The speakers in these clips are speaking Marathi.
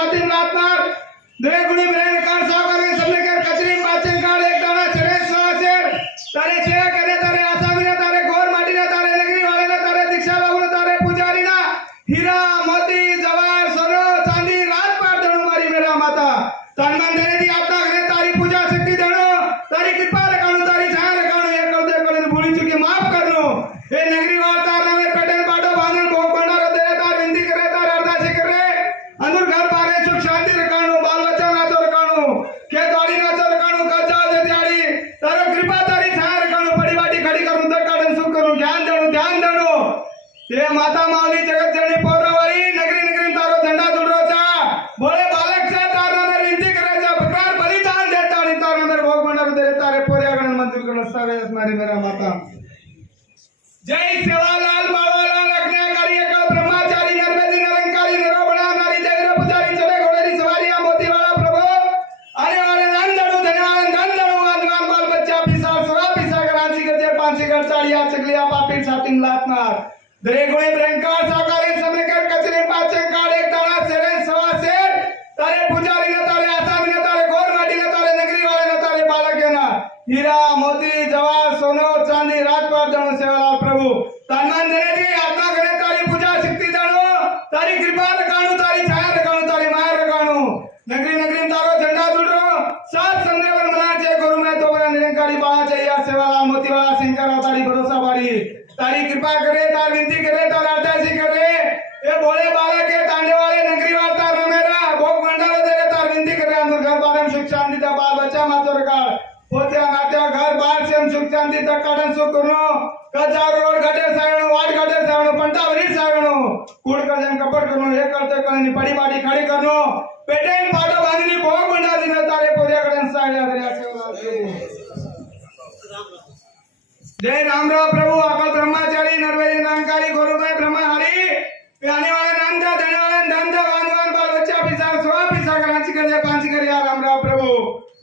साथी लातनार दे गुणी ब्रेन कार सागर के सबने कर कचरी पाचन कार एक दाना चरे सोसेर तारे छे करे तारे आसामीने तारे घोर माटीने तारे नगरी वालेने तारे दीक्षा बाबूने तारे पुजारी ना हीरा मोती जवाहर सोनो चांदी रात पार दणु मारी मेरा माता तन्मन देने दी आपना घरे तारी पूजा शक्ति दणु तारी कृपा रखाणु तारी छाया रखाणु एक करते करे भूली चुकी माफ करनो ए नगरी वाल तार नवे पेटन पाटो बांधन को कोंडारो दे तार विनती करे तार अरदासी करे अंदर घर पारे सुख शांति रखाणु बाल बच्चा नाचो रखाणु के गाड़ी नाचो रखाणु कजा दे त्याड़ी तारो कृपा तारी छाया रखाणु पड़ी बाटी खड़ी करू दर काढन सुख करू ध्यान देणु ते माता माऊली जगत जणी पोरवारी नगरी नगरी तारो झंडा दुडरोचा बोले बालक से तार नंबर विनती करायचा प्रकार बलिदान देता आणि तार नंबर भोग मंडळ दे तारे पोर्यागण मंजूर करून सवे असणारी मेरा माता जय सेवालाल बाळालाल अज्ञाकारी एक ब्रह्मचारी निर्वेदी निरंकारी निरोबणा नारी जय पुजारी चले घोडेरी सवारी मोतीवाला प्रभु आने वाले नंदणु धन्यवाद नंदणु आदमान बाल बच्चा पिसा सवा पिसा करांची गजे पांची गडचाळिया चकलिया पापी छातीन लातनार दरे गुणे ब्रंकार साकारे समेकर कचरे पाचे काढ एक दाणा सेरेन सवा सेर तारे पुजारी ने तारे आसामी ने तारे घोर माटी ने तारे नगरी वाले ने तारे बालक ना हीरा मोती जवाहर सोनो चांदी रात पार दणु सेवालाल प्रभु तन्मन देने दी आत्मा करे तारी पूजा शक्ति दणु तारी कृपा रखाणु तारी छाया रखाणु तारी माया रखाणु नगरी नगरी तारो झंडा दुडरो सात संदेवर मनाचे गुरु में तो बड़ा निरंकारी बाळा चाहिए सेवालाल मोतीवाला शंकर तारी भरोसा बारी तारी कृपा करे तार विनती करे तार अरदासी करे ये भोले बालक के तांडे वाले नगरी वार्ता रमेरा भोग मंडल दे तार विनती करे अंदर घर बार सुख शांति दा बाल बच्चा मातर का पोत्या नात्या घर बार से सुख शांति तक काढन सुख करो कचा रोड घटे सावणो वाट घटे सावणो पंटावरी सावणो कूड़ करजन कपट करो हे करते कणी पड़ी बाटी खड़ी करनो पेटेन पाटो बांधनी भोग मंडल दिन तारे पोर्या कडन साया दरिया सेवा जय रामराव प्रभु अकल ब्रह्मचारी नरवेदी निरंकारी गुरुमय ब्रह्म हरि आने वाले नंदा देने वाले नंदा वानवान बाल बच्चा पिसा सवा पिसा करांची कर दे पांची कर या रामराव प्रभु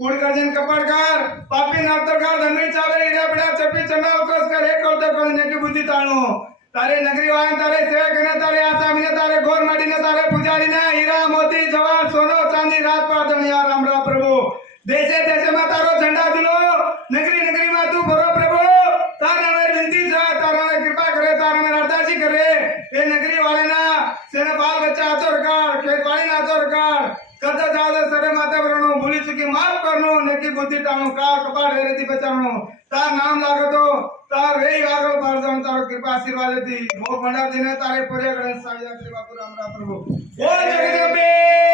कूड़ करजन कपट कर पापी नर्तकर धनवी चावे इडा पड़ा चपी चंगा उकस कर एक करते कोई नेकी बुद्धि ताणो तारे नगरी वाले तारे सेवा करने तारे आसामी ने तारे घोर माटी ने तारे पुजारी ने हीरा मोती जवाहर सोनो चांदी रात पार दणु या रामराव प्रभु देशे देशे में तारो झंडा दिलो नगरी नगरी में तू भरो प्रभु तार नंबर विनती जा तार नंबर कृपा करे तार नंबर अरदासी करे ये नगरी वाले ना सेना बाल बच्चा आचर कर खेत वाली ना आचर कर कदा जादर सरे माता वरणो भूली चुकी माफ करनो नेकी बुद्धि टाणो का कपाट वेरेती बचावनो तार नाम लागतो तार वेई आगल बारजन तार कृपा आशीर्वाद देती भोग भंडार दिने तारे पर्यागण साया श्री बापू रामराव प्रभु ओ जगदंबे